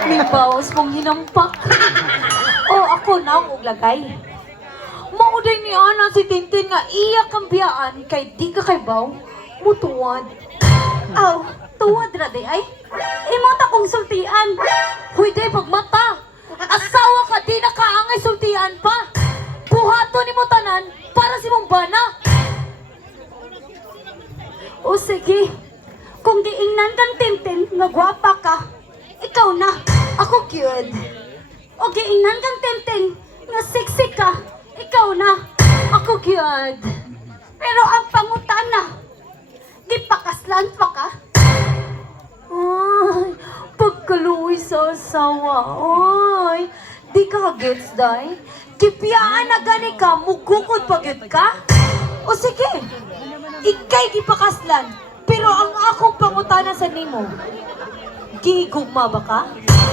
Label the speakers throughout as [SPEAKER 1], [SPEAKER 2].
[SPEAKER 1] May bawas mong hinampak. O ako na ang uglagay. Mauday ni Ana si Tintin nga iyak ang biyaan kay di ka kay baw, mutuwad. Aw, tuwad ra di ay? Imata kong sultian. Huy day pagmata. Asawa ka di na kaangay sultian pa. Buhato ni mo tanan para si mong bana. O sige, kung giingnan kang Tintin nga gwapa ka, ikaw na, ako cute. O giingnan kang Tintin nga sexy ka, ikaw na, ako cute. Pero ang pangutana, gipakaslan pa ka? Ay, pagkaluwi sa asawa, ay, di ka gets day? Kipiyaan na gani ka, mugukod pagod ka? O sige, ikay gipakaslan, pero ang akong pangutana sa nimo, gigugma ba ka?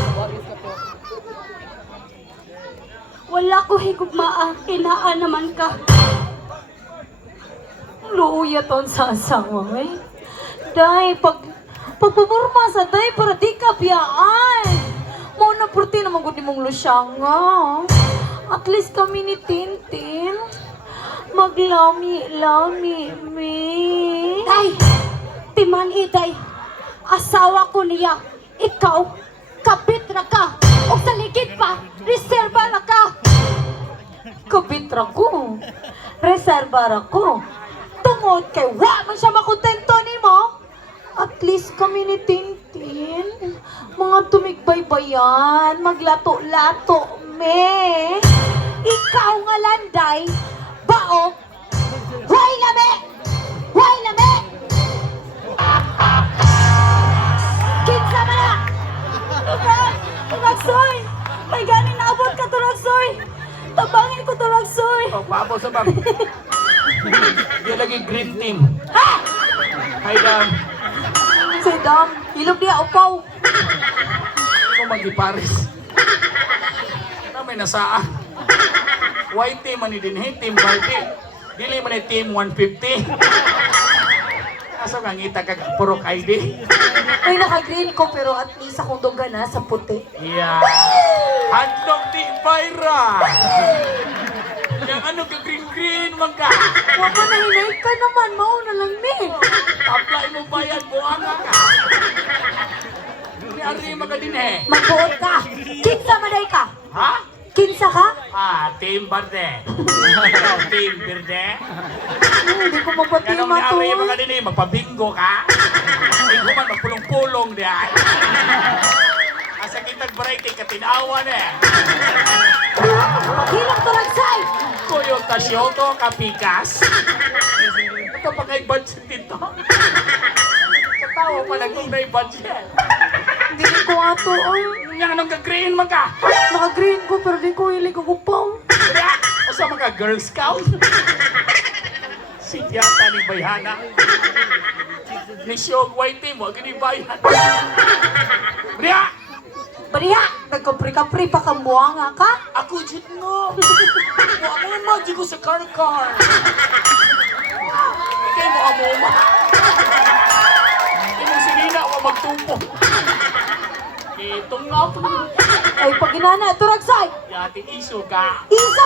[SPEAKER 1] Wala ko higugmaa, inaan naman ka. Luya ton sa asawa, eh. Day, pagpupurma sa day para di ka biyaan. Mauna purti naman gud nimong lusyanga. At least kami ni Tintin. Maglami-lami, me. Day, timan day. Asawa ko niya. Ikaw, kabit ra ka. O sa ligid pa, reserva ra ka. Kabit ra ko. Reserva ra ko. Tungod kay wa man siya makontento nimo. At least kami ni Tintin. Mga tumigbaybayan, maglato-lato, me. Ikaw nga landay, bao, way lami! Way lami! Kinsa man na! Turagsoy! May ganin naabot ka, Turagsoy! Tabangin ko, Turagsoy!
[SPEAKER 2] Pagpapo sa bang. Dia lagi green team.
[SPEAKER 1] Ha!
[SPEAKER 2] Hay dam.
[SPEAKER 1] Si Dam, hilog niya, upaw!
[SPEAKER 2] Ito mag-Paris. Na may nasaan. White team man ni din. Hey, team Baldi. Dili man ni team 150. Asa nga ngita ka purok ID.
[SPEAKER 1] Ay, naka-green ko, pero at least akong duga na sa puti.
[SPEAKER 2] Yeah. Handlong di Byra. Yang ano ka green man ka.
[SPEAKER 1] Huwag ka nahinay ka naman, mauna lang, me.
[SPEAKER 2] Apply mo bayad, buhanga ka. Ni ka din eh.
[SPEAKER 1] Magbuot ka. Kinsa maday ka?
[SPEAKER 2] Ha?
[SPEAKER 1] Kinsa ka?
[SPEAKER 2] Team Verde. Team Verde.
[SPEAKER 1] Hindi ko
[SPEAKER 2] Ganong
[SPEAKER 1] mapatima to.
[SPEAKER 2] ni mga din eh, magpabingo ka. Bingo man, magpulong-pulong diyan. Asa kitag variety ka tinawan eh.
[SPEAKER 1] Hilang Turagsay!
[SPEAKER 2] Kuyo Tasyoto, Kapikas. Ito pa kay budget dito. Katawa pa nag-unay budget.
[SPEAKER 1] Hindi ko ato, ay.
[SPEAKER 2] Yang anong ka-green man ka?
[SPEAKER 1] Naka-green ko, pero di ko hilig ako upaw.
[SPEAKER 2] Kaya, o sa mga Girl Scout? Si Tiyata ni Bayhana. Ni Shog Whitey mo, ginibayan. Kaya,
[SPEAKER 1] Bariya, nagkapri-kapri pa kang buwanga ka?
[SPEAKER 2] ako jit no. Ako naman, di ko sa car-car. Ikay mo amoma. Imong sinina, wa magtupong. Itong nga po.
[SPEAKER 1] Ay, pag inana, Turagsay!
[SPEAKER 2] Yating iso ka.
[SPEAKER 1] Isa